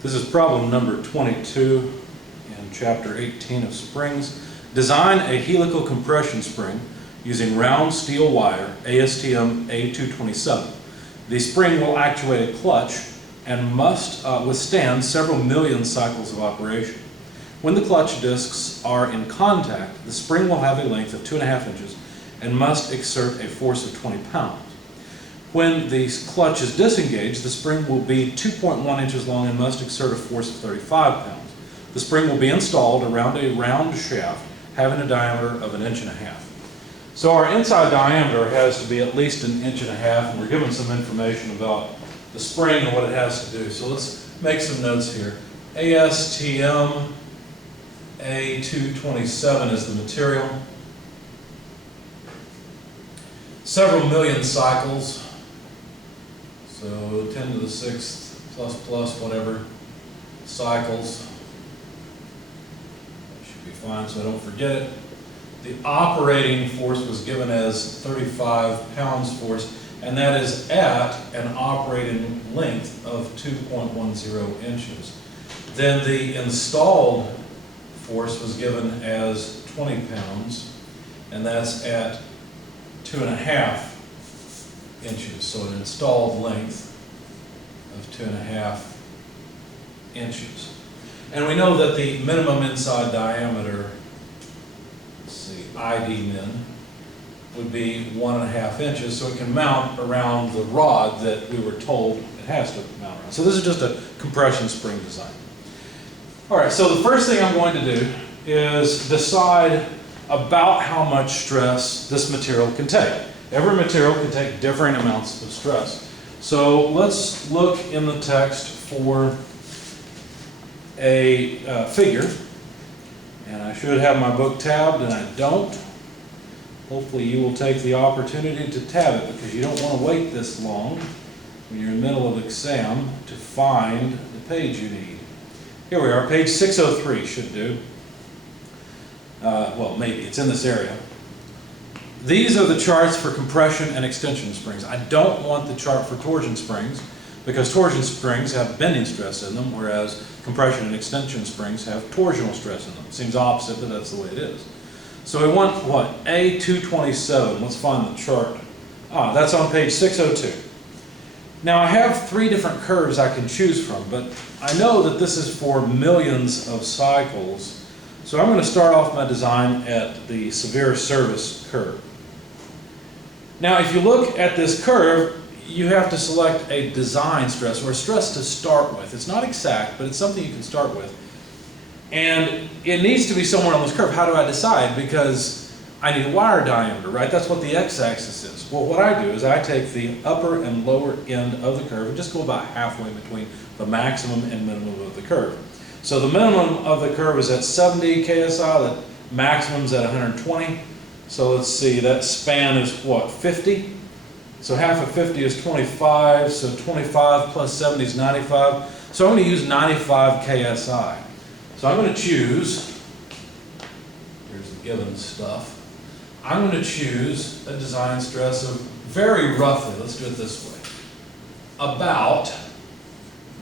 This is problem number 22 in chapter 18 of springs. Design a helical compression spring using round steel wire ASTM A227. The spring will actuate a clutch and must withstand several million cycles of operation. When the clutch discs are in contact, the spring will have a length of 2.5 inches and must exert a force of 20 pounds. When the clutch is disengaged, the spring will be 2.1 inches long and must exert a force of 35 pounds. The spring will be installed around a round shaft having a diameter of 1.5 inches. So our inside diameter has to be at least 1.5 inches, and we're given some information about the spring and what it has to do. So let's make some notes here. ASTM A227 is the material. Several million cycles. So 10 to the 6th plus whatever cycles. That should be fine so I don't forget it. The operating force was given as 35 pounds force, and that is at an operating length of 2.10 inches. Then the installed force was given as 20 pounds, and that's at 2.5 inches, so an installed length of 2.5 inches. And we know that the minimum inside diameter, let's see, ID min, would be 1.5 inches, so it can mount around the rod that we were told it has to mount around. So this is just a compression spring design. All right, so the first thing I'm going to do is decide about how much stress this material can take. Every material can take differing amounts of stress. So let's look in the text for a figure. And I should have my book tabbed, and I don't. Hopefully you will take the opportunity to tab it, because you don't want to wait this long when you're in the middle of exam to find the page you need. Here we are, page 603 should do. Well, maybe, it's in this area. These are the charts for compression and extension springs. I don't want the chart for torsion springs, because torsion springs have bending stress in them, whereas compression and extension springs have torsional stress in them. It seems opposite, but that's the way it is. So we want what? A227. Let's find the chart. That's on page 602. Now I have 3 different curves I can choose from, but I know that this is for millions of cycles. So I'm going to start off my design at the severe service curve. Now if you look at this curve, you have to select a design stress, or a stress to start with. It's not exact, but it's something you can start with. And it needs to be somewhere on this curve. How do I decide? Because I need a wire diameter, right? That's what the x-axis is. Well, what I do is I take the upper and lower end of the curve and just go about halfway between the maximum and minimum of the curve. So the minimum of the curve is at 70 KSI, the maximum is at 120. So let's see, that span is what, 50? So half of 50 is 25, so 25 plus 70 is 95. So I'm going to use 95 KSI. So I'm going to choose, here's the given stuff, I'm going to choose a design stress of, very roughly, let's do it this way, about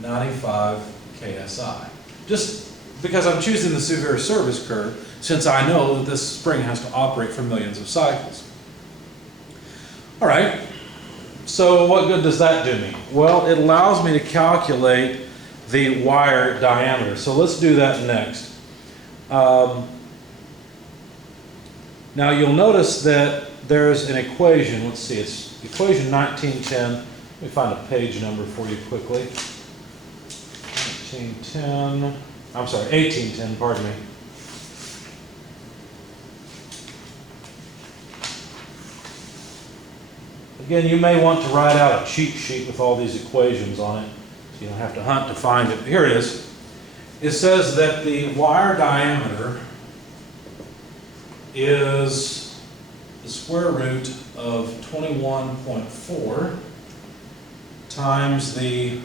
95 KSI. Just because I'm choosing the severe service curve, since I know that this spring has to operate for millions of cycles. All right, so what good does that do me? Well, it allows me to calculate the wire diameter. So let's do that next. Now you'll notice that there's an equation. Let's see, it's equation 1910. Let me find a page number for you quickly. 1810, pardon me. Again, you may want to write out a cheat sheet with all these equations on it. You don't have to hunt to find it. Here it is. It says that the wire diameter is the square root of 21.4 times the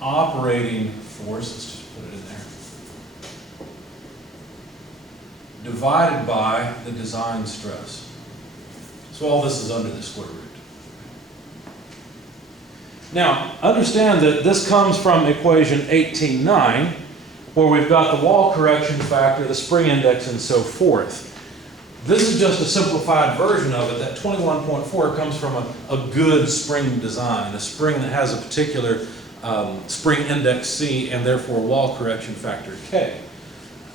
operating force, let's just put it in there, divided by the design stress. So all this is under the square root. Now, understand that this comes from equation 18.9, where we've got the wall correction factor, the spring index, and so forth. This is just a simplified version of it. That 21.4 comes from a good spring design, a spring that has a particular spring index C and therefore wall correction factor K.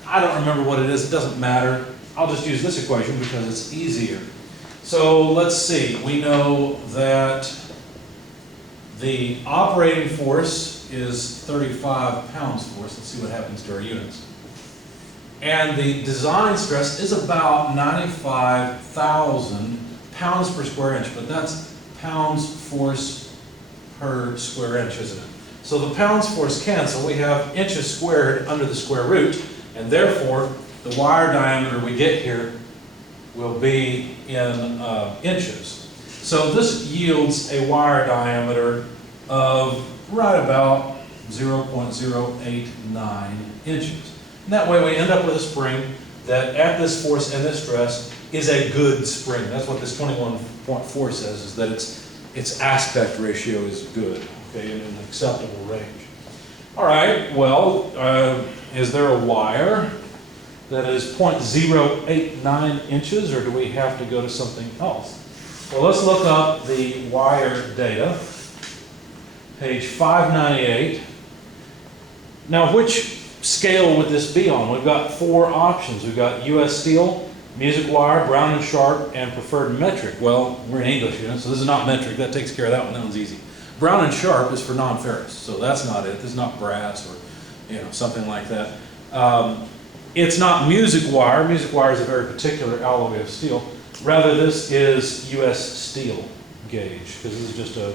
I don't remember what it is, it doesn't matter. I'll just use this equation because it's easier. So let's see, we know that the operating force is 35 pounds for us. Let's see what happens to our units. And the design stress is about 95,000 pounds per square inch, but that's pounds force per square inch, isn't it? So the pounds force cancel. We have inches squared under the square root, and therefore the wire diameter we get here will be in inches. So this yields a wire diameter of right about 0.089 inches. And that way we end up with a spring that at this force and this stress is a good spring. That's what this 21.4 says, is that its aspect ratio is good, okay, in an acceptable range. All right, well, is there a wire that is 0.089 inches, or do we have to go to something else? Well, let's look up the wire data, page 598. Now, which scale would this be on? We've got 4 options. We've got US steel, music wire, Brown and Sharp, and preferred metric. Well, we're in English, you know, so this is not metric. That takes care of that one. That one's easy. Brown and Sharp is for non-ferrous, so that's not it. This is not brass or, you know, something like that. It's not music wire. Music wire is a very particular alloy of steel. Rather, this is US steel gauge, because this is just a,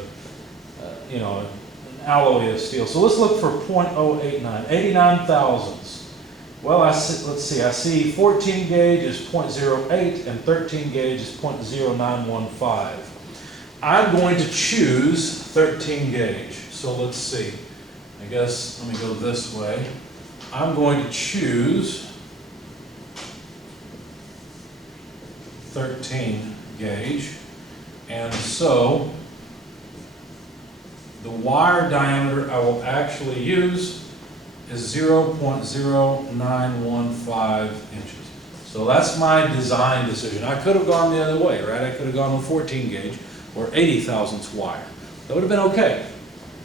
you know, an alloy of steel. So let's look for 0.089, 89 thousandths. Well, let's see, I see 14 gauge is 0.08 and 13 gauge is 0.0915. I'm going to choose 13 gauge. So let's see. I guess, let me go this way. I'm going to choose 13 gauge. And so the wire diameter I will actually use is 0.0915 inches. So that's my design decision. I could have gone the other way, right? I could have gone with 14 gauge or 80 thousandths wire. That would have been okay.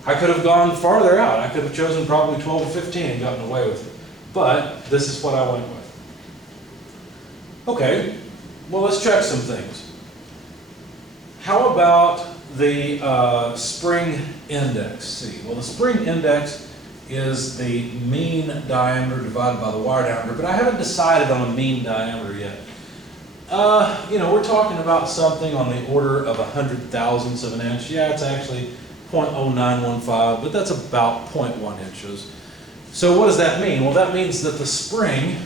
I could have gone farther out. I could have chosen probably 12 or 15 and gotten away with it. But this is what I went with. Okay, well, let's check some things. How about the spring index C? Well, the spring index is the mean diameter divided by the wire diameter, but I haven't decided on a mean diameter yet. You know, we're talking about something on the order of 100 thousandths of an inch. Yeah, it's actually 0.0915, but that's about 0.1 inches. So what does that mean? Well, that means that the spring,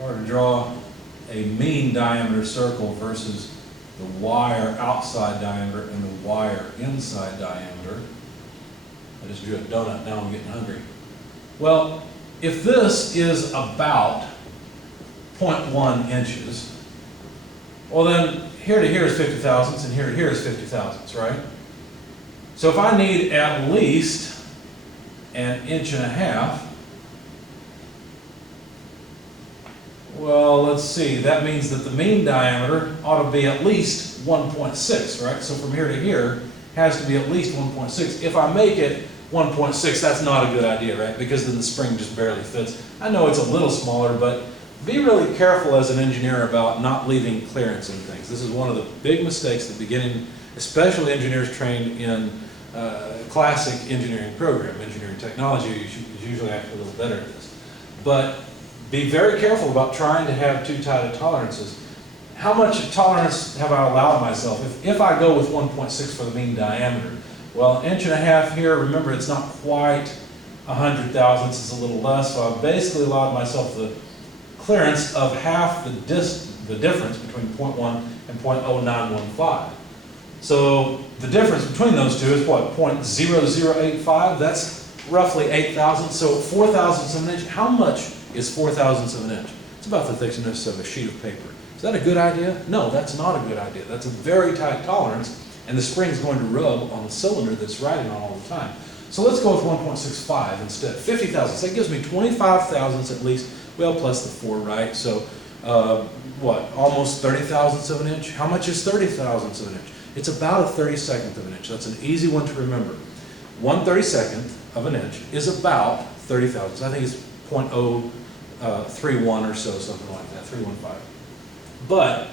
or to draw a mean diameter circle versus the wire outside diameter and the wire inside diameter. I just drew a donut, now I'm getting hungry. Well, if this is about 0.1 inches, well then here to here is 50 thousandths and here to here is 50 thousandths, right? So if I need at least an inch and a half, well, let's see, that means that the mean diameter ought to be at least 1.6, right? So from here to here has to be at least 1.6. If I make it 1.6, that's not a good idea, right? Because then the spring just barely fits. I know it's a little smaller, but be really careful as an engineer about not leaving clearance in things. This is one of the big mistakes that beginning, especially engineers trained in classic engineering program, engineering technology, is usually actually a little better at this. But be very careful about trying to have too tight of tolerances. How much tolerance have I allowed myself? If I go with 1.6 for the mean diameter, well, an inch and a half here, remember it's not quite 100 thousandths, it's a little less, so I've basically allowed myself the clearance of half the difference between 0.1 and 0.0915. So the difference between those two is what, 0.0085? That's roughly 8 thousandths, so 4 thousandths of an inch. How much is 4 thousandths of an inch? It's about the thickness of a sheet of paper. Is that a good idea? No, that's not a good idea. That's a very tight tolerance, and the spring is going to rub on the cylinder that's riding on all the time. So let's go with 1.65 instead. 50 thousandths. That gives me 25 thousandths at least. Well, plus the 4, right? So what? Almost 30 thousandths of an inch. How much is 30 thousandths of an inch? It's about a 32nd of an inch. That's an easy one to remember. 1/32 of an inch is about 30 thousandths. I think it's 0.031 or so, something like that, 315. But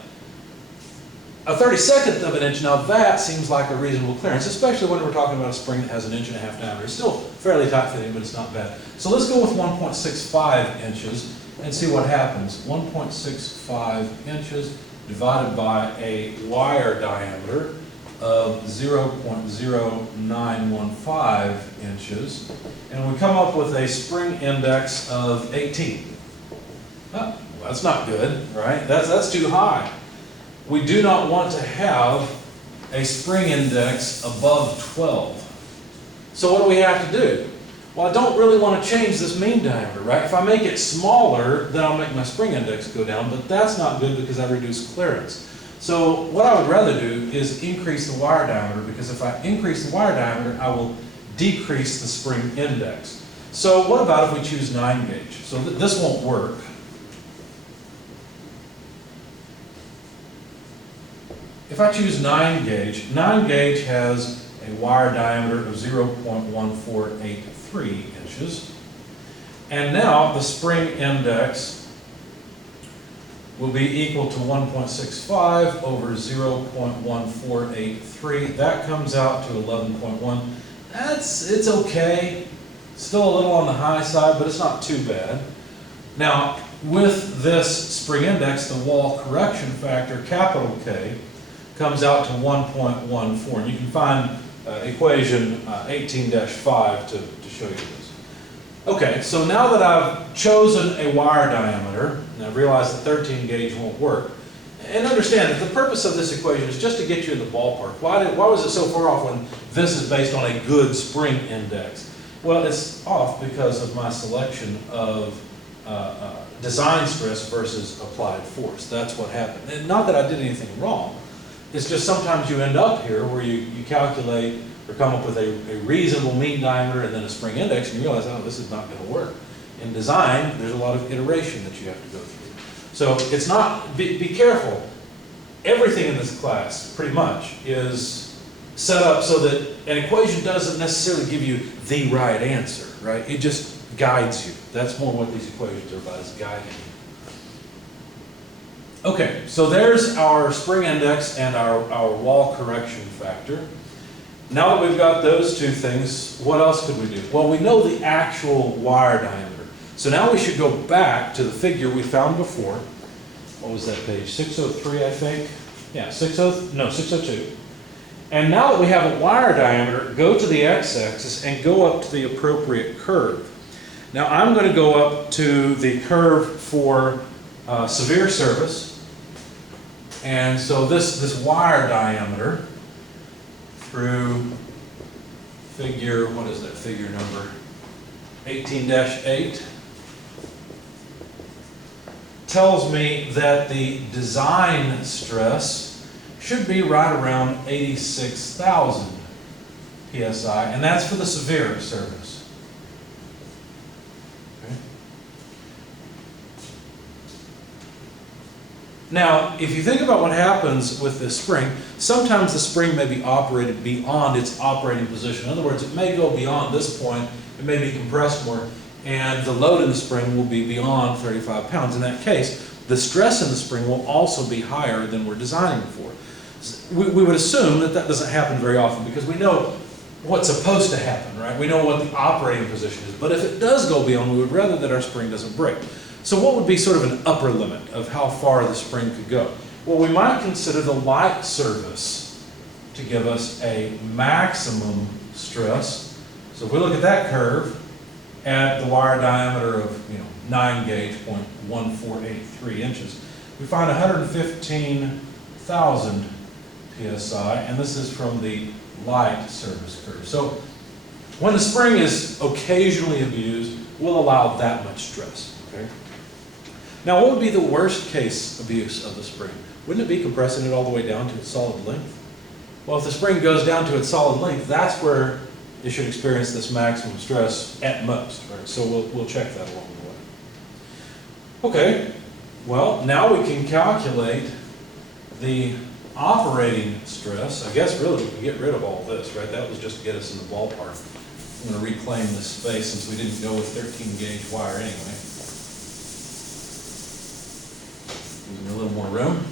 a 32nd of an inch, now that seems like a reasonable clearance, especially when we're talking about a spring that has an 1.5 inch diameter. It's still fairly tight fitting, but it's not bad. So let's go with 1.65 inches and see what happens. 1.65 inches divided by a wire diameter of 0.0915 inches, and we come up with a spring index of 18. Oh, well, that's not good, right? That's too high. We do not want to have a spring index above 12. So what do we have to do? Well, I don't really want to change this mean diameter, right? If I make it smaller, then I'll make my spring index go down, but that's not good because I reduce clearance. So what I would rather do is increase the wire diameter, because if I increase the wire diameter, I will decrease the spring index. So what about if we choose 9 gauge? So this won't work. If I choose 9 gauge has a wire diameter of 0.1483 inches. And now the spring index will be equal to 1.65 over 0.1483. That comes out to 11.1. It's okay. Still a little on the high side, but it's not too bad. Now, with this spring index, the wall correction factor, capital K, comes out to 1.14. And you can find equation 18-5 to show you this. Okay, so now that I've chosen a wire diameter, and I've realized that 13 gauge won't work, and understand that the purpose of this equation is just to get you in the ballpark. Why was it so far off when this is based on a good spring index? Well, it's off because of my selection of design stress versus applied force. That's what happened. And not that I did anything wrong. It's just sometimes you end up here where you calculate or come up with a reasonable mean diameter and then a spring index, and you realize, oh, this is not going to work. In design, there's a lot of iteration that you have to go through. So it's not, be careful. Everything in this class, pretty much, is set up so that an equation doesn't necessarily give you the right answer, right? It just guides you. That's more what these equations are about, is guiding you. Okay, so there's our spring index and our wall correction factor. Now that we've got those two things, what else could we do? Well, we know the actual wire diameter. So now we should go back to the figure we found before. What was that page? 603, I think? Yeah, 602. And now that we have a wire diameter, go to the x-axis and go up to the appropriate curve. Now I'm going to go up to the curve for severe service. And so this wire diameter through figure, what is that figure number? 18-8 tells me that the design stress should be right around 86,000 psi, and that's for the severe service. Okay. Now, if you think about what happens with this spring, sometimes the spring may be operated beyond its operating position. In other words, it may go beyond this point, it may be compressed more, and the load in the spring will be beyond 35 pounds. In that case, the stress in the spring will also be higher than we're designing for. We would assume that that doesn't happen very often because we know what's supposed to happen, right? We know what the operating position is. But if it does go beyond, we would rather that our spring doesn't break. So what would be sort of an upper limit of how far the spring could go? Well, we might consider the light service to give us a maximum stress. So if we look at that curve at the wire diameter of 9 gauge, 0.1483 inches, we find 115,000 psi, and this is from the light service curve. So when the spring is occasionally abused, we'll allow that much stress. Okay? Now, what would be the worst case abuse of the spring? Wouldn't it be compressing it all the way down to its solid length? Well, if the spring goes down to its solid length, that's where it should experience this maximum stress at most, right? So we'll check that along the way. Okay, well, now we can calculate the operating stress. I guess really we can get rid of all this, right? That was just to get us in the ballpark. I'm going to reclaim this space since we didn't go with 13 gauge wire anyway. Using a little more room.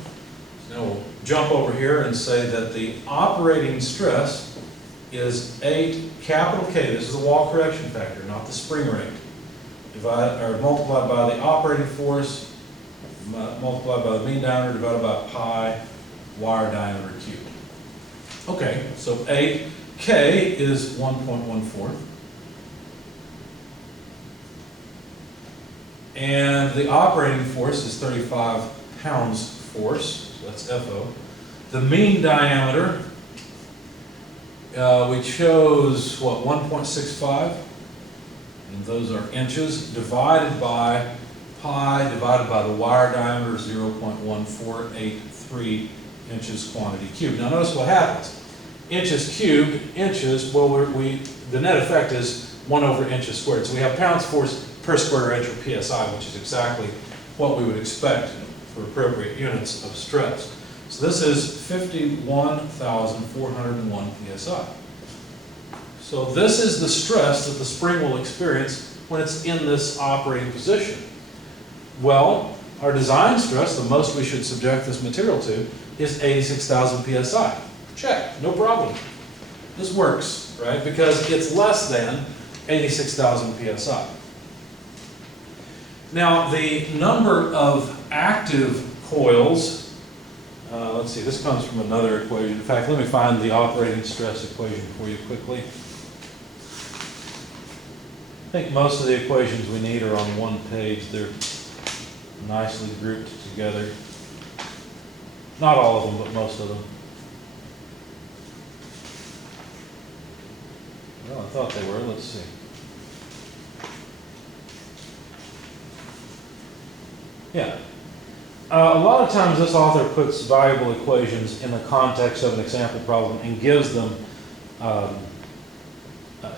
So now we'll jump over here and say that the operating stress is 8 capital K. This is the wall correction factor, not the spring rate. Multiplied by the operating force, multiplied by the mean diameter, divided by pi wire diameter cubed. Okay, so 8K is 1.14. And the operating force is 35 pounds force, so that's FO. The mean diameter, we chose, what, 1.65? And those are inches, divided by pi, divided by the wire diameter, 0.1483 inches quantity cubed. Now notice what happens. Inches cubed, inches, well, the net effect is 1 over inches squared. So we have pounds force per square inch, or PSI, which is exactly what we would expect for appropriate units of stress. So this is 51,401 PSI. So this is the stress that the spring will experience when it's in this operating position. Well, our design stress, the most we should subject this material to, is 86,000 PSI. Check, no problem. This works, right? Because it's less than 86,000 PSI. Now, the number of active coils, let's see, this comes from another equation. In fact, let me find the operating stress equation for you quickly. I think most of the equations we need are on one page. They're nicely grouped together. Not all of them, but most of them. Well, I thought they were. Let's see. Yeah. A lot of times this author puts valuable equations in the context of an example problem and gives them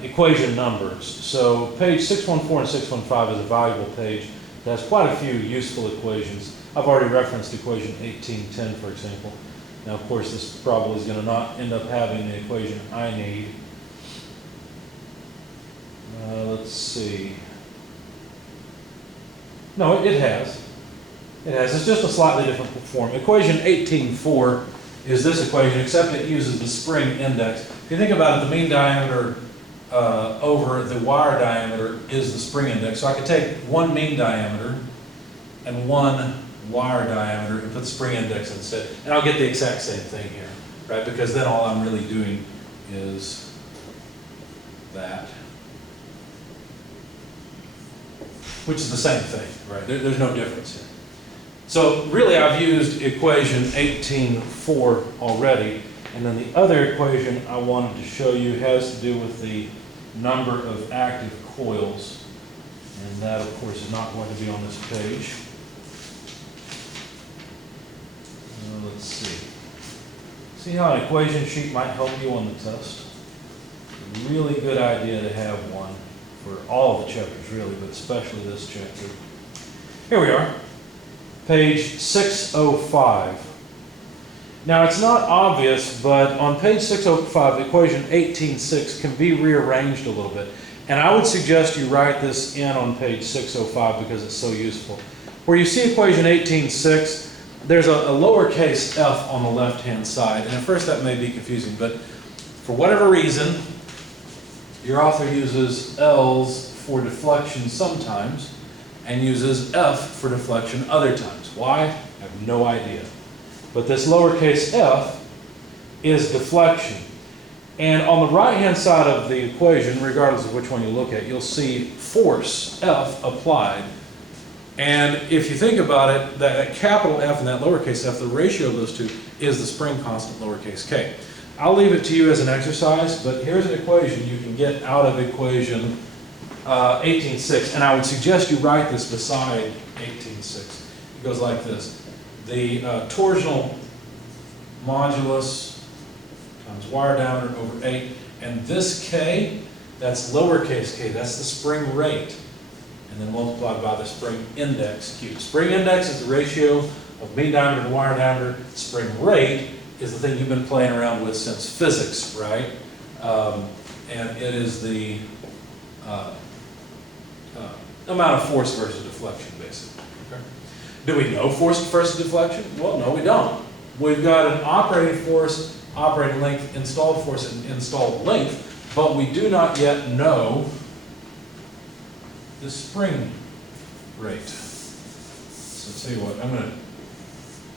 equation numbers. So page 614 and 615 is a valuable page. It has quite a few useful equations. I've already referenced equation 1810, for example. Now, of course, this problem is going to not end up having the equation I need. Let's see. No, it has. It has. It's just a slightly different form. Equation 18.4 is this equation, except it uses the spring index. If you think about it, the mean diameter over the wire diameter is the spring index. So I could take one mean diameter and one wire diameter and put the spring index instead. And I'll get the exact same thing here, right? Because then all I'm really doing is that, which is the same thing, right? There's no difference here. So really I've used equation 18.4 already, and then the other equation I wanted to show you has to do with the number of active coils, and that of course is not going to be on this page. Let's see. See how an equation sheet might help you on the test? A really good idea to have one for all of the chapters really, but especially this chapter. Here we are. Page 605. Now it's not obvious, but on page 605, equation 18.6 can be rearranged a little bit. And I would suggest you write this in on page 605 because it's so useful. Where you see equation 18.6, there's a lowercase f on the left-hand side. And at first that may be confusing, but for whatever reason, your author uses L's for deflection sometimes, and uses F for deflection other times. Why? I have no idea. But this lowercase f is deflection. And on the right-hand side of the equation, regardless of which one you look at, you'll see force, F, applied. And if you think about it, that capital F and that lowercase f, the ratio of those two is the spring constant, lowercase k. I'll leave it to you as an exercise, but here's an equation you can get out of equation 18.6, and I would suggest you write this beside 18.6. It goes like this. The torsional modulus times wire diameter over 8. And this K, that's lowercase k, that's the spring rate. And then multiplied by the spring index cubed. Spring index is the ratio of mean diameter to wire diameter. Spring rate is the thing you've been playing around with since physics, right? And it is the amount of force versus deflection, basically. Okay. Do we know force versus deflection? Well, no, we don't. We've got an operating force, operating length, installed force, and installed length, but we do not yet know the spring rate. So tell you what, I'm going to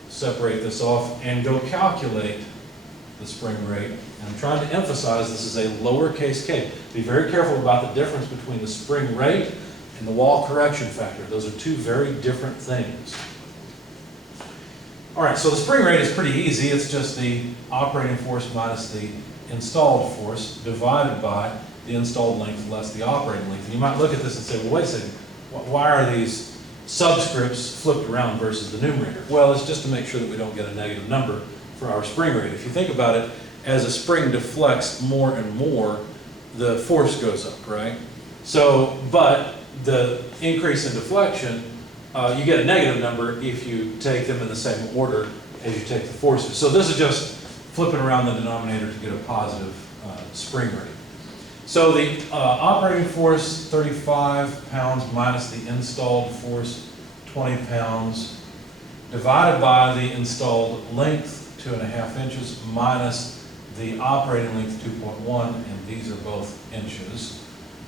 separate this off and go calculate the spring rate. And I'm trying to emphasize this is a lowercase k. Be very careful about the difference between the spring rate and the wall correction factor. Those are two very different things. All right, so the spring rate is pretty easy. It's just the operating force minus the installed force divided by the installed length less the operating length. And you might look at this and say, well, wait a second, why are these subscripts flipped around versus the numerator? Well, it's just to make sure that we don't get a negative number for our spring rate. If you think about it, as a spring deflects more and more, the force goes up, right? So, but the increase in deflection, you get a negative number if you take them in the same order as you take the forces. So this is just flipping around the denominator to get a positive spring rate. So the operating force, 35 pounds, minus the installed force, 20 pounds, divided by the installed length, 2.5 inches, minus the operating length, 2.1, and these are both inches.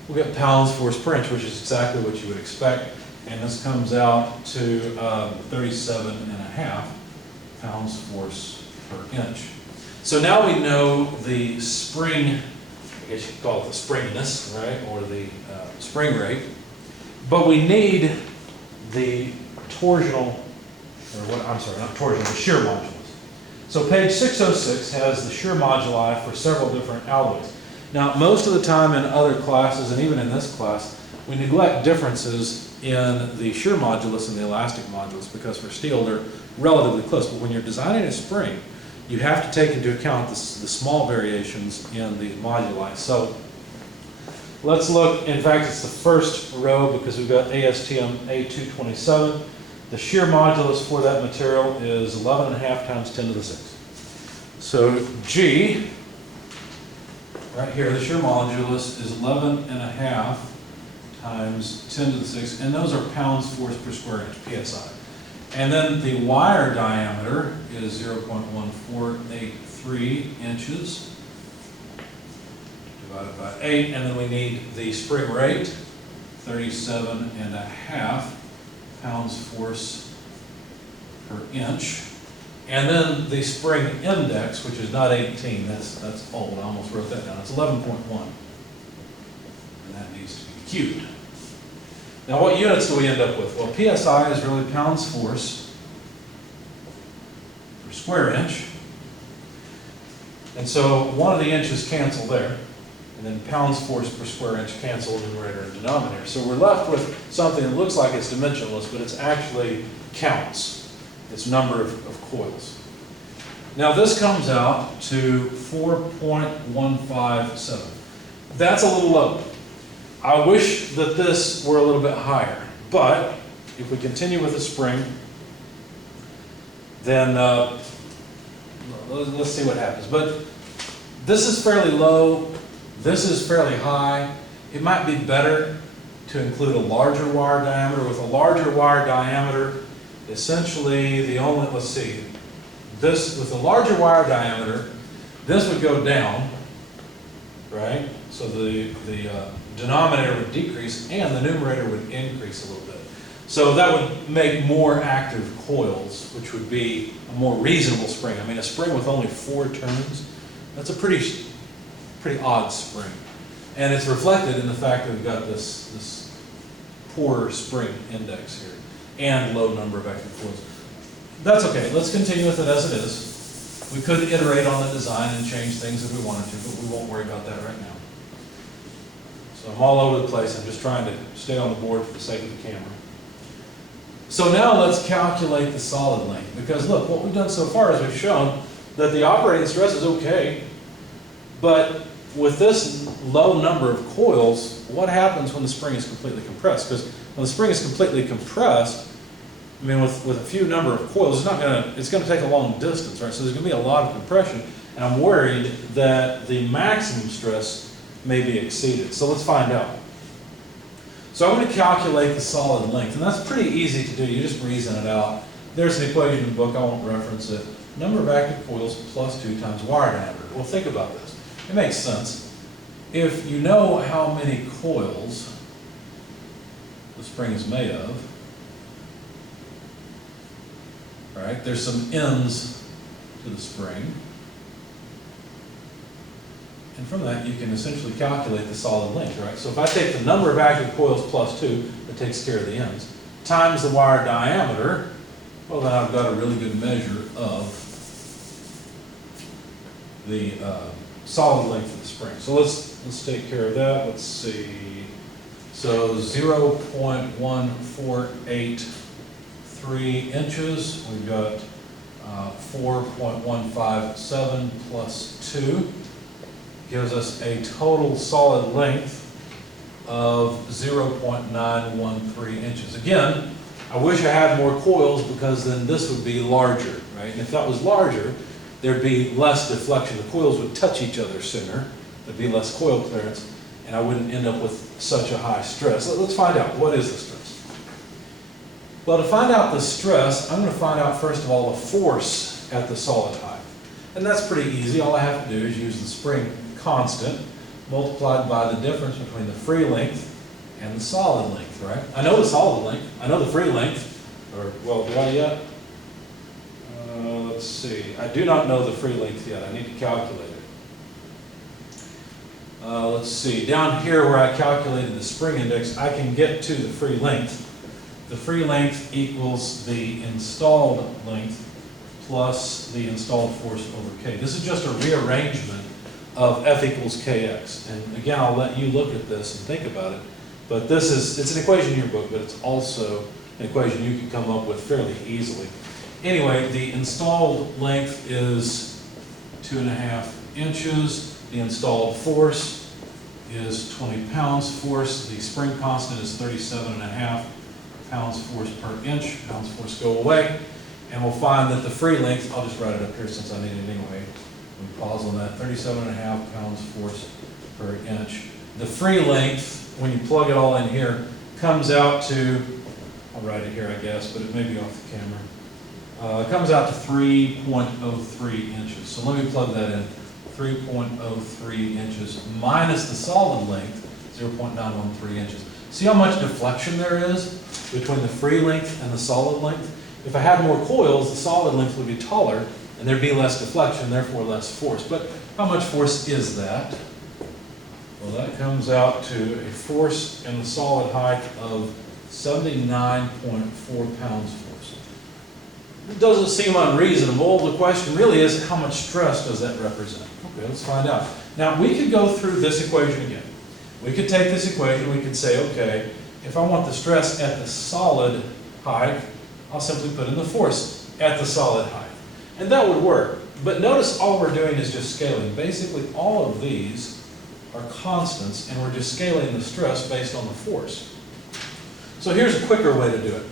We'll get pounds force per inch, which is exactly what you would expect. And this comes out to 37.5 pounds force per inch. So now we know the spring, I guess you could call it the springiness, right, or the spring rate. But we need the torsional, or what, I'm sorry, not torsional, the shear modulus. So page 606 has the shear moduli for several different alloys. Now, most of the time in other classes, and even in this class, we neglect differences in the shear modulus and the elastic modulus because for steel they're relatively close. But when you're designing a spring, you have to take into account the small variations in the moduli. So let's look, in fact it's the first row because we've got ASTM A227. The shear modulus for that material is 11.5 times 10 to the 6. So G, right here, the shear modulus is 11.5 times 10 to the 6, and those are pounds force per square inch, PSI. And then the wire diameter is 0.1483 inches divided by 8, and then we need the spring rate, 37.5 pounds force per inch. And then the spring index, which is not 18, that's old, I almost wrote that down, it's 11.1. And that needs to be cubed. Now what units do we end up with? Well, PSI is really pounds force per square inch. And so one of the inches cancel there. And then pounds force per square inch cancel numerator and denominator. So we're left with something that looks like it's dimensionless, but it's actually counts. It's number of coils. Now this comes out to 4.157. That's a little low. I wish that this were a little bit higher, but if we continue with the spring, then let's see what happens. But this is fairly low. This is fairly high. It might be better to include a larger wire diameter. With a larger wire diameter, essentially the only, let's see, this, with a larger wire diameter, this would go down, right? So the denominator would decrease and the numerator would increase a little bit. So that would make more active coils, which would be a more reasonable spring. I mean, a spring with only 4 turns, that's a pretty odd spring. And it's reflected in the fact that we've got this poor spring index here and low number of active coils. That's okay, let's continue with it as it is. We could iterate on the design and change things if we wanted to, but we won't worry about that right now. So I'm all over the place, I'm just trying to stay on the board for the sake of the camera. So now let's calculate the solid length, because look, what we've done so far is we've shown that the operating stress is okay. But with this low number of coils, what happens when the spring is completely compressed? Because when the spring is completely compressed, I mean, with a few number of coils, it's going to take a long distance, right? So there's going to be a lot of compression, and I'm worried that the maximum stress may be exceeded. So let's find out. So I'm going to calculate the solid length, and that's pretty easy to do. You just reason it out. There's an equation in the book, I won't reference it. Number of active coils plus 2 times wire diameter. Well, think about this. It makes sense. If you know how many coils the spring is made of, right? There's some ends to the spring. And from that, you can essentially calculate the solid length, right? So if I take the number of active coils plus 2, that takes care of the ends, times the wire diameter, well, then I've got a really good measure of the solid length of the spring. So let's take care of that. Let's see. So 0.1483 inches. We've got 4.157 plus 2 gives us a total solid length of 0.913 inches. Again, I wish I had more coils because then this would be larger, right? And if that was larger, there'd be less deflection. The coils would touch each other sooner. There'd be less coil clearance, and I wouldn't end up with such a high stress. Let's find out, what is the stress? Well, to find out the stress, I'm going to find out first of all the force at the solid height. And that's pretty easy. All I have to do is use the spring constant multiplied by the difference between the free length and the solid length, right? I know the solid length, I know the free length, or, well, do I yet? Let's see, I do not know the free length yet, I need to calculate it. Let's see, down here where I calculated the spring index, I can get to the free length. The free length equals the installed length plus the installed force over K. This is just a rearrangement of F equals Kx. And again, I'll let you look at this and think about it. But it's an equation in your book, but it's also an equation you can come up with fairly easily. Anyway, the installed length is 2.5 inches. The installed force is 20 pounds force. The spring constant is 37.5 pounds force per inch. Pounds force go away. And we'll find that the free length, I'll just write it up here since I need it anyway. We pause on that, 37.5 pounds force per inch. The free length, when you plug it all in here, comes out to, I'll write it here I guess, but it may be off the camera. It comes out to 3.03 inches. So let me plug that in. 3.03 inches minus the solid length, 0.913 inches. See how much deflection there is between the free length and the solid length? If I had more coils, the solid length would be taller, and there'd be less deflection, therefore less force. But how much force is that? Well, that comes out to a force in the solid height of 79.4 pounds force. It doesn't seem unreasonable. The question really is, how much stress does that represent? Okay, let's find out. Now, we could go through this equation again. We could take this equation, we could say, okay, if I want the stress at the solid height, I'll simply put in the force at the solid height. And that would work. But notice all we're doing is just scaling. Basically, all of these are constants, and we're just scaling the stress based on the force. So here's a quicker way to do it.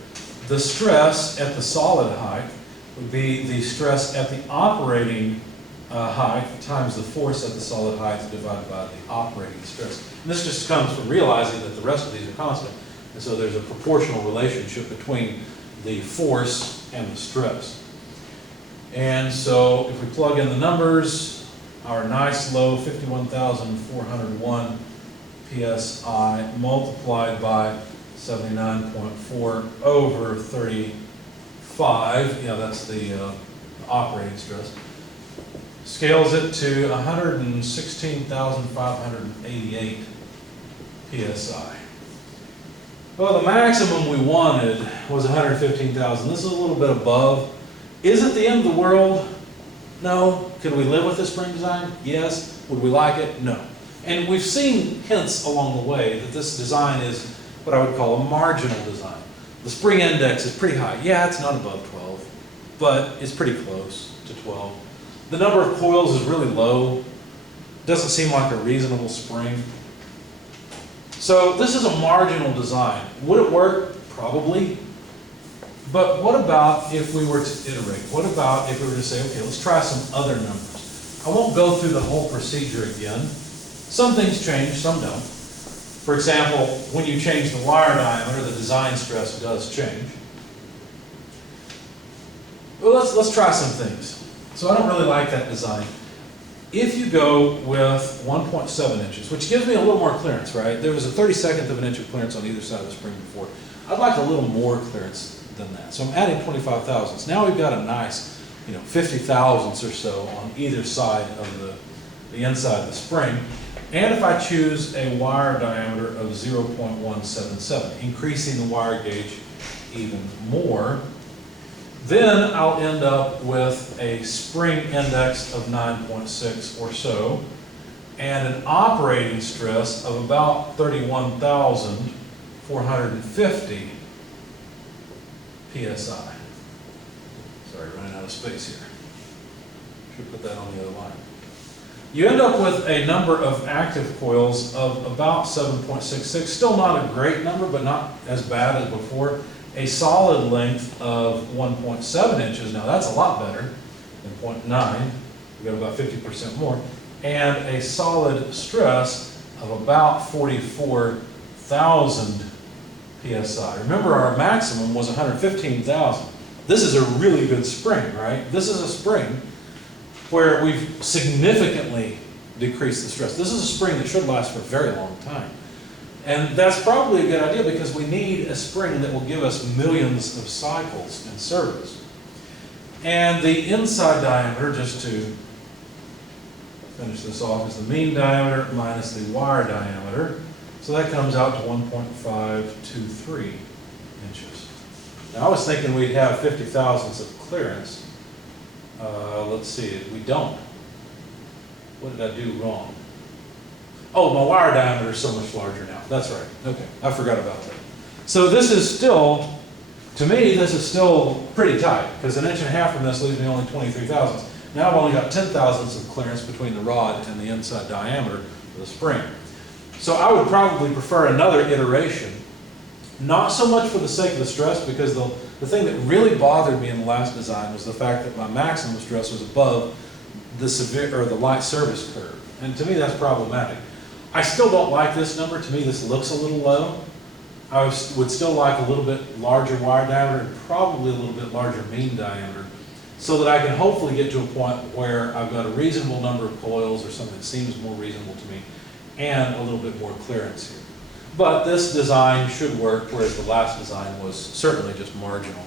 The stress at the solid height would be the stress at the operating height times the force at the solid height divided by the operating stress. And this just comes from realizing that the rest of these are constant. And so there's a proportional relationship between the force and the stress. And so if we plug in the numbers, our nice low 51,401 PSI multiplied by 79.4 over 35, that's the operating stress, scales it to 116,588 PSI. Well, the maximum we wanted was 115,000. This is a little bit above. Is it the end of the world? No. Could we live with this spring design? Yes. Would we like it? No. And we've seen hints along the way that this design is what I would call a marginal design. The spring index is pretty high. Yeah, it's not above 12, but it's pretty close to 12. The number of coils is really low. Doesn't seem like a reasonable spring. So this is a marginal design. Would it work? Probably. But what about if we were to iterate? What about if we were to say, okay, let's try some other numbers. I won't go through the whole procedure again. Some things change, some don't. For example, when you change the wire diameter, the design stress does change. Well, let's try some things. So I don't really like that design. If you go with 1.7 inches, which gives me a little more clearance, right? There was a 32nd of an inch of clearance on either side of the spring before. I'd like a little more clearance than that. So I'm adding 25 thousandths. Now we've got a nice, 50 thousandths or so on either side of the inside of the spring. And if I choose a wire diameter of 0.177, increasing the wire gauge even more, then I'll end up with a spring index of 9.6 or so, and an operating stress of about 31,450 PSI. Sorry, running out of space here. Should put that on the other line. You end up with a number of active coils of about 7.66, still not a great number, but not as bad as before. A solid length of 1.7 inches, now that's a lot better than 0.9, we got about 50% more, and a solid stress of about 44,000 PSI. Remember, our maximum was 115,000. This is a really good spring, right? This is a spring where we've significantly decreased the stress. This is a spring that should last for a very long time. And that's probably a good idea because we need a spring that will give us millions of cycles in service. And the inside diameter, just to finish this off, is the mean diameter minus the wire diameter. So that comes out to 1.523 inches. Now I was thinking we'd have 50 thousandths of clearance. Let's see, we don't. What did I do wrong? Oh, my wire diameter is so much larger now. That's right. Okay, I forgot about that. So this is still, to me, this is still pretty tight, because an inch and a half from this leaves me only 23 thousandths. Now I've only got 10 thousandths of clearance between the rod and the inside diameter of the spring. So I would probably prefer another iteration, not so much for the sake of the stress, because the thing that really bothered me in the last design was the fact that my maximum stress was above the severe or the light service curve. And to me, that's problematic. I still don't like this number. To me, this looks a little low. I would still like a little bit larger wire diameter and probably a little bit larger mean diameter, so that I can hopefully get to a point where I've got a reasonable number of coils or something that seems more reasonable to me and a little bit more clearance here. But this design should work, whereas the last design was certainly just marginal.